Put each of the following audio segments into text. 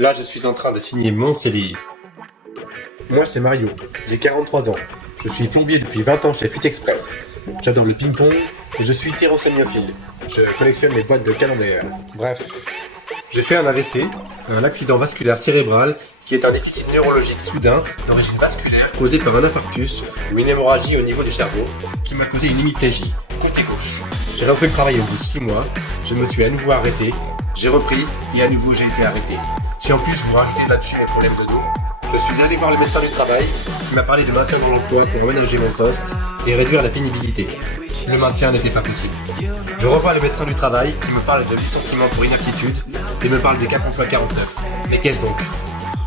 Là, je suis en train de signer mon CDI. Moi, c'est Mario. J'ai 43 ans. Je suis plombier depuis 20 ans chez Fit Express. J'adore le ping-pong et je suis hétérosomiophile. Je collectionne les boîtes de camembert. Bref, j'ai fait un AVC, un accident vasculaire cérébral, qui est un déficit neurologique soudain d'origine vasculaire causé par un infarctus ou une hémorragie au niveau du cerveau qui m'a causé une hémiplégie, côté gauche. J'ai repris le travail au bout de 6 mois, je me suis à nouveau arrêté, j'ai repris et à nouveau j'ai été arrêté. Si en plus vous rajoutez là-dessus mes problèmes de dos, je suis allé voir le médecin du travail qui m'a parlé de maintien dans l'emploi pour aménager mon poste et réduire la pénibilité. Le maintien n'était pas possible. Je revois le médecin du travail qui me parle de licenciement pour inaptitude et me parle des Cap Emploi 49. Mais qu'est-ce donc ?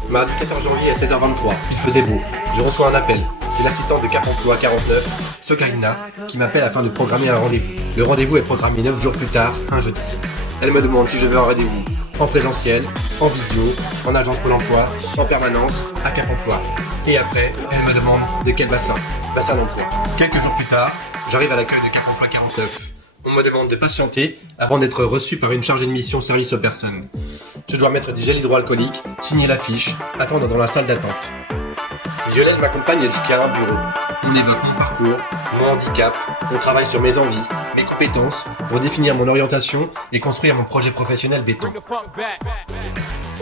Mardi 14 janvier à 16h23, il faisait beau. Je reçois un appel. C'est l'assistante de Cap Emploi 49, Sokarina, qui m'appelle afin de programmer un rendez-vous. Le rendez-vous est programmé 9 jours plus tard, un jeudi. Elle me demande si je veux un rendez-vous en présentiel, en visio, en agence Pôle emploi, en permanence, à Cap Emploi. Et après, elle me demande de quel bassin d'emploi. Quelques jours plus tard, j'arrive à l'accueil de Cap Emploi 49. On me demande de patienter avant d'être reçu par une chargée de mission service aux personnes. Je dois mettre des gels hydroalcooliques, signer la fiche, attendre dans la salle d'attente. Violaine m'accompagne jusqu'à un bureau. On évoque mon parcours, mon handicap, on travaille sur mes envies, mes compétences, pour définir mon orientation et construire mon projet professionnel béton.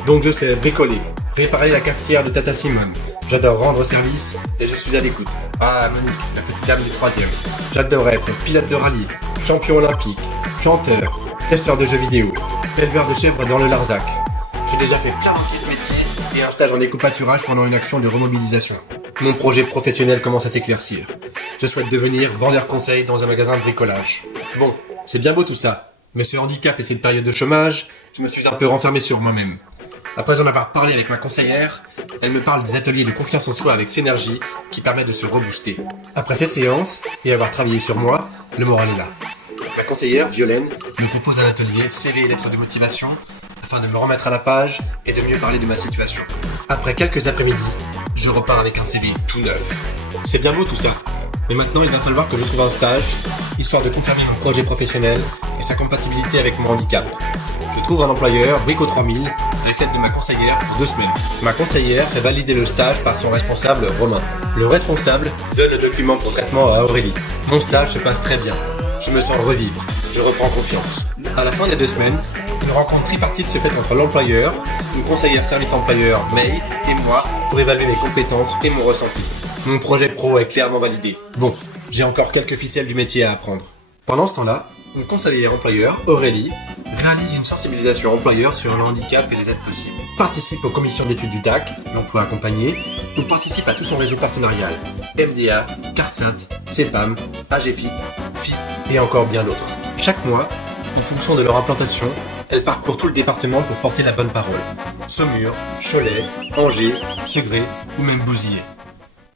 Donc je sais bricoler, réparer la cafetière de Tata Simone. J'adore rendre service et je suis à l'écoute. Ah, Monique, la petite dame du 3e. J'adore être pilote de rallye, champion olympique, chanteur, testeur de jeux vidéo, éleveur de chèvres dans le Larzac. J'ai déjà fait plein de métiers et un stage en éco-pâturage pendant une action de remobilisation. Mon projet professionnel commence à s'éclaircir. Je souhaite devenir vendeur conseil dans un magasin de bricolage. Bon, c'est bien beau tout ça, mais ce handicap et cette période de chômage, je me suis un peu renfermé sur moi-même. Après en avoir parlé avec ma conseillère, elle me parle des ateliers de confiance en soi avec Synergie qui permettent de se rebooster. Après cette séance, et avoir travaillé sur moi, le moral est là. Ma conseillère, Violaine, me propose un atelier CV et lettres de motivation afin de me remettre à la page et de mieux parler de ma situation. Après quelques après-midi, je repars avec un CV tout neuf. C'est bien beau tout ça, mais maintenant il va falloir que je trouve un stage, histoire de confirmer mon projet professionnel et sa compatibilité avec mon handicap. Je trouve un employeur, Brico 3000, avec l'aide de ma conseillère pour 2 semaines. Ma conseillère fait valider le stage par son responsable, Romain. Le responsable donne le document pour traitement à Aurélie. Mon stage se passe très bien. Je me sens revivre. Je reprends confiance. À la fin des 2 semaines, une rencontre tripartite se fait entre l'employeur, une conseillère service employeur, May, et moi, pour évaluer mes compétences et mon ressenti. Mon projet pro est clairement validé. Bon, j'ai encore quelques ficelles du métier à apprendre. Pendant ce temps-là, une conseillère employeur, Aurélie, réalise une sensibilisation employeur sur le handicap et les aides possibles. Participe aux commissions d'études du DAC, l'emploi accompagné, ou participe à tout son réseau partenarial, MDA, CARSAT, CEPAM, AGFIP, FIP et encore bien d'autres. Chaque mois, en fonction de leur implantation, elle parcourt tout le département pour porter la bonne parole. Saumur, Cholet, Angers, Segré ou même Bousier.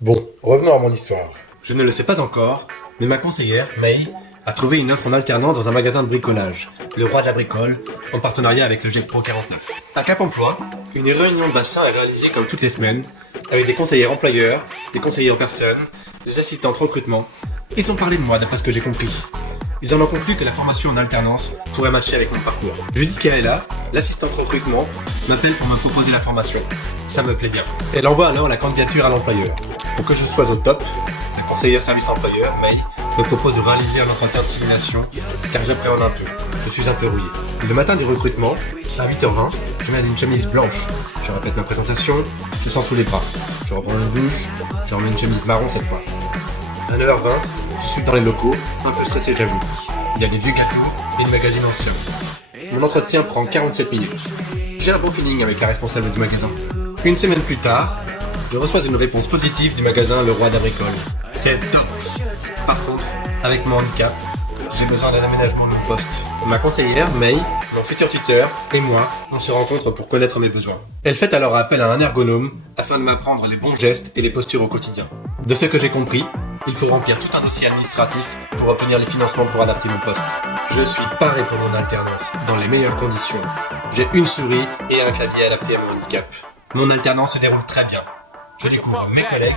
Bon, revenons à mon histoire. Je ne le sais pas encore, mais ma conseillère, May, a trouvé une offre en alternance dans un magasin de bricolage, le Roi de la Bricole, en partenariat avec le GEC Pro 49. À Cap Emploi, une réunion de bassin est réalisée comme toutes les semaines, avec des conseillers employeurs, des conseillers en personne, des assistantes recrutement. Ils ont parlé de moi d'après ce que j'ai compris. Ils en ont conclu que la formation en alternance pourrait matcher avec mon parcours. Judy Kaela, l'assistante recrutement, m'appelle pour me proposer la formation. Ça me plaît bien. Elle envoie alors la candidature à l'employeur. Pour que je sois au top, la conseillère service employeur, May, me propose de réaliser un entretien de simulation, car j'appréhende un peu. Je suis un peu rouillé. Le matin du recrutement, à 8h20, je mets une chemise blanche. Je répète ma présentation, je sens tous les bras. Je reprends une douche, je remets une chemise marron cette fois. À 9h20, je suis dans les locaux, un peu stressé j'avoue. Il y a des vieux gâteaux et une magazine ancien. Mon entretien prend 47 minutes. J'ai un bon feeling avec la responsable du magasin. Une semaine plus tard, je reçois une réponse positive du magasin Le Roi de la Bricole. C'est top. Par contre, avec mon handicap, j'ai besoin d'un aménagement de mon poste. Ma conseillère, May, mon futur tuteur et moi, on se rencontre pour connaître mes besoins. Elle fait alors appel à un ergonome afin de m'apprendre les bons gestes et les postures au quotidien. De ce que j'ai compris, il faut remplir tout un dossier administratif pour obtenir les financements pour adapter mon poste. Je suis paré pour mon alternance, dans les meilleures conditions. J'ai une souris et un clavier adapté à mon handicap. Mon alternance se déroule très bien. Je découvre mes collègues,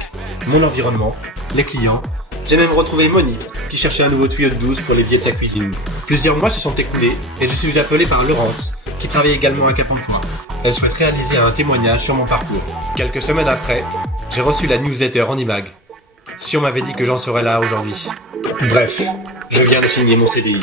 mon environnement, les clients. J'ai même retrouvé Monique, qui cherchait un nouveau tuyau de douche pour l'évier de sa cuisine. Plusieurs mois se sont écoulés et je suis appelé par Laurence qui travaille également à Cap en Pointe. Elle souhaite réaliser un témoignage sur mon parcours. Quelques semaines après, j'ai reçu la newsletter en imag. Si on m'avait dit que j'en serais là aujourd'hui. Bref, je viens de signer mon CDI.